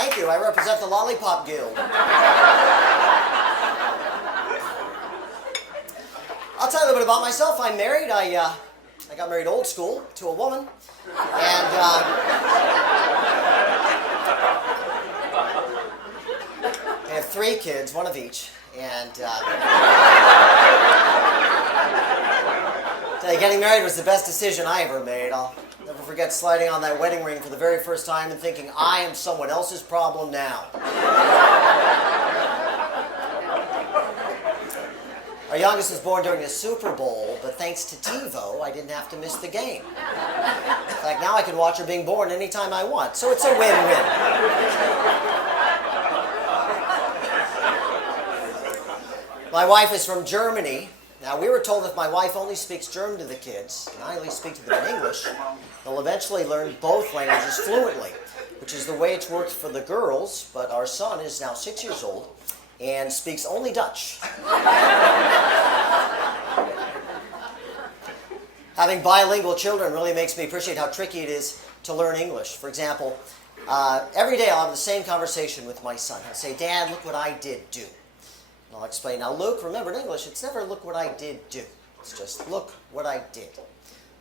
Thank you. I represent the Lollipop Guild. I'll tell you a little bit about myself. I'm married. I got married old school to a woman. And I have 3 kids, one of each. And getting married was the best decision I ever made. I'll never forget sliding on that wedding ring for the very first time and thinking, I am someone else's problem now. Our youngest was born during the Super Bowl, but thanks to TiVo, I didn't have to miss the game. In fact, now I can watch her being born anytime I want, so it's a win-win. My wife is from Germany. Now, we were told if my wife only speaks German to the kids, and I only speak to them in English, they'll eventually learn both languages fluently, which is the way it's worked for the girls, but our son is now 6 years old and speaks only Dutch. Having bilingual children really makes me appreciate how tricky it is to learn English. For example, every day I'll have the same conversation with my son. He'll say, Dad, look what I did do. And I'll explain, now Luke, remember in English, it's never look what I did do. It's just look what I did.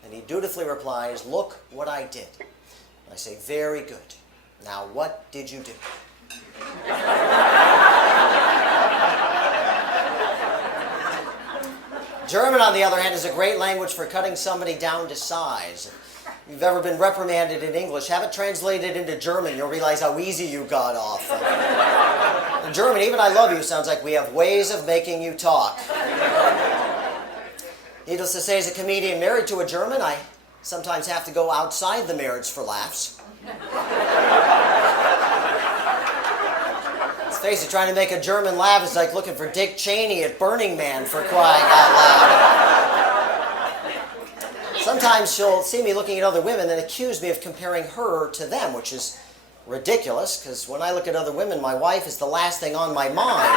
And he dutifully replies, look what I did. And I say, very good. Now what did you do? German, on the other hand, is a great language for cutting somebody down to size. If you've ever been reprimanded in English, have it translated into German. You'll realize how easy you got off. In German, even I love you sounds like we have ways of making you talk. Needless to say, as a comedian married to a German, I sometimes have to go outside the marriage for laughs. Let's face it, trying to make a German laugh is like looking for Dick Cheney at Burning Man, for crying out loud. Sometimes she'll see me looking at other women and accuse me of comparing her to them, which is ridiculous, because when I look at other women, my wife is the last thing on my mind.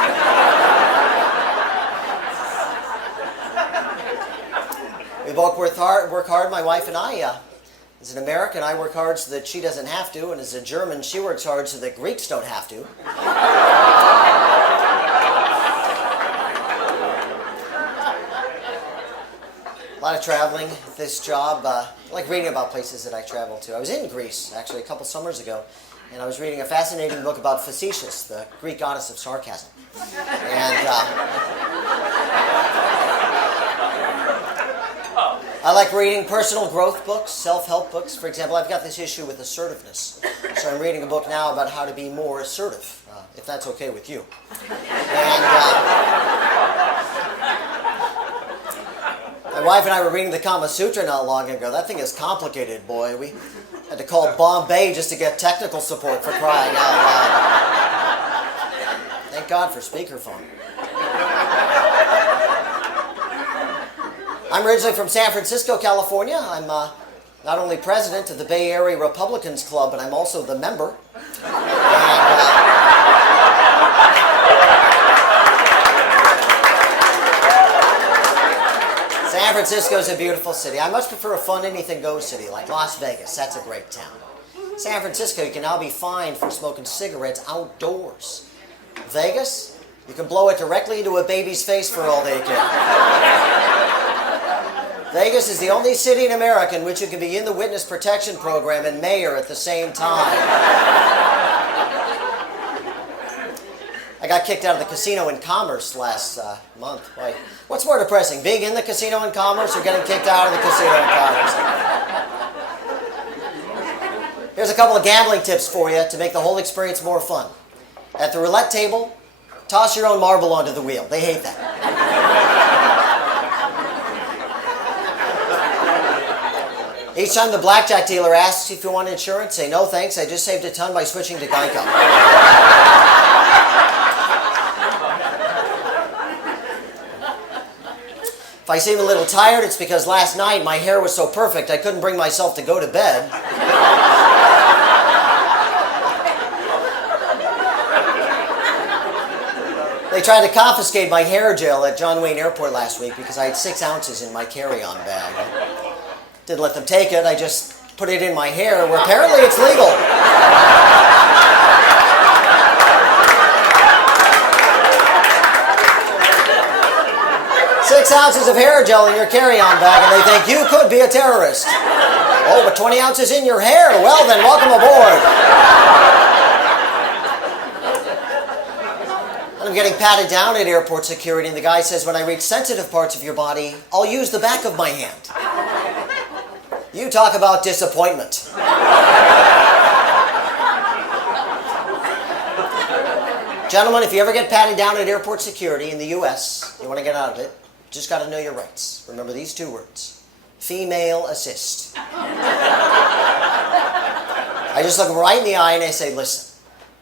We both work hard, my wife and I. As an American, I work hard so that she doesn't have to, and as a German, she works hard so that Greeks don't have to. A lot of traveling with this job. I like reading about places that I travel to. I was in Greece, actually, a couple summers ago, and I was reading a fascinating book about Facetious, the Greek goddess of sarcasm. And I like reading personal growth books, self-help books. For example, I've got this issue with assertiveness. So I'm reading a book now about how to be more assertive, if that's okay with you. And my wife and I were reading the Kama Sutra not long ago. That thing is complicated, boy. We had to call Bombay just to get technical support, for crying out loud. Thank God for speakerphone. I'm originally from San Francisco, California. I'm not only president of the Bay Area Republicans Club, but I'm also the member. San Francisco is a beautiful city. I much prefer a fun anything-goes city like Las Vegas. That's a great town. San Francisco, you can now be fined for smoking cigarettes outdoors. Vegas, you can blow it directly into a baby's face for all they care. Vegas is the only city in America in which you can be in the witness protection program and mayor at the same time. I got kicked out of the casino in Commerce last month. Why? What's more depressing, being in the casino in Commerce or getting kicked out of the casino in Commerce? Here's a couple of gambling tips for you to make the whole experience more fun. At the roulette table, toss your own marble onto the wheel. They hate that. Each time the blackjack dealer asks if you want insurance, say, no thanks, I just saved a ton by switching to Geico. If I seem a little tired, it's because last night my hair was so perfect I couldn't bring myself to go to bed. They tried to confiscate my hair gel at John Wayne Airport last week because I had 6 ounces in my carry-on bag. Didn't let them take it, I just put it in my hair, where apparently it's legal. ounces of hair gel in your carry-on bag and they think you could be a terrorist. Oh, but 20 ounces in your hair? Well then, welcome aboard. I'm getting patted down at airport security and the guy says, when I reach sensitive parts of your body, I'll use the back of my hand. You talk about disappointment. Gentlemen, if you ever get patted down at airport security in the U.S., you want to get out of it, you just got to know your rights. Remember these 2 words. Female assist. I just look right in the eye and I say, listen,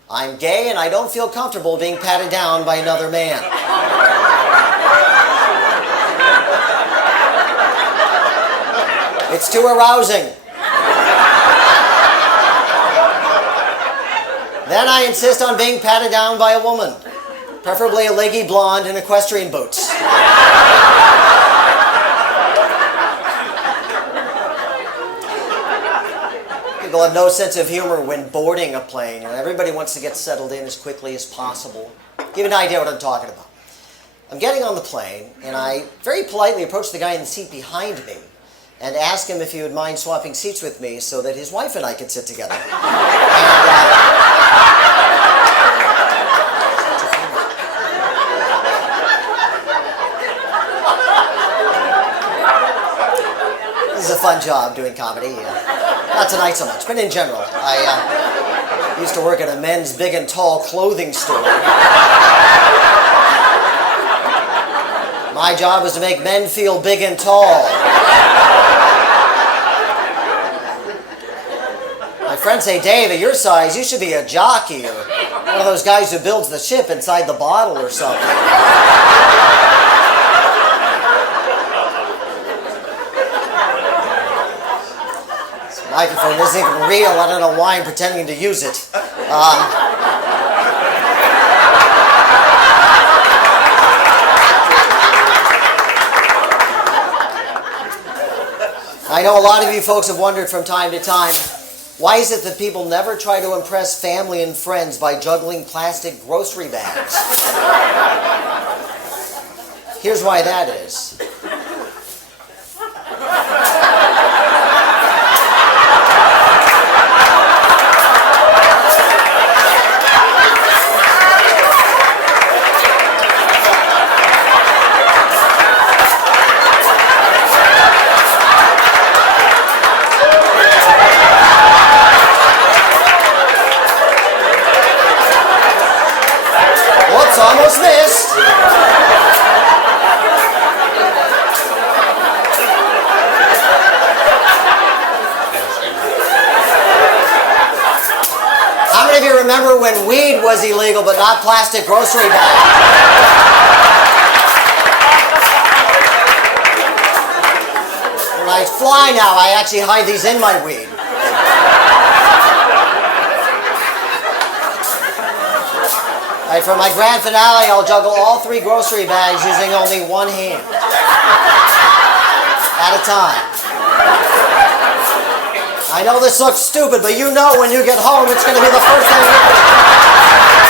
I'm gay and I don't feel comfortable being patted down by another man. It's too arousing. Then I insist on being patted down by a woman, preferably a leggy blonde in equestrian boots. People have no sense of humor when boarding a plane. Everybody wants to get settled in as quickly as possible. Give you an idea what I'm talking about. I'm getting on the plane, and I very politely approach the guy in the seat behind me and ask him if he would mind swapping seats with me so that his wife and I could sit together. This is a fun job doing comedy. Not tonight so much, but in general. I used to work at a men's big and tall clothing store. My job was to make men feel big and tall. My friends say, Dave, at your size, you should be a jockey or one of those guys who builds the ship inside the bottle or something. This microphone isn't even real. I don't know why I'm pretending to use it. I know a lot of you folks have wondered from time to time, why is it that people never try to impress family and friends by juggling plastic grocery bags? Here's why that is. Almost missed. How many of you remember when weed was illegal but not plastic grocery bags? When I fly now, I actually hide these in my weed. Right, for my grand finale, I'll juggle all 3 grocery bags using only one hand. At a time. I know this looks stupid, but you know when you get home, it's going to be the first thing you do.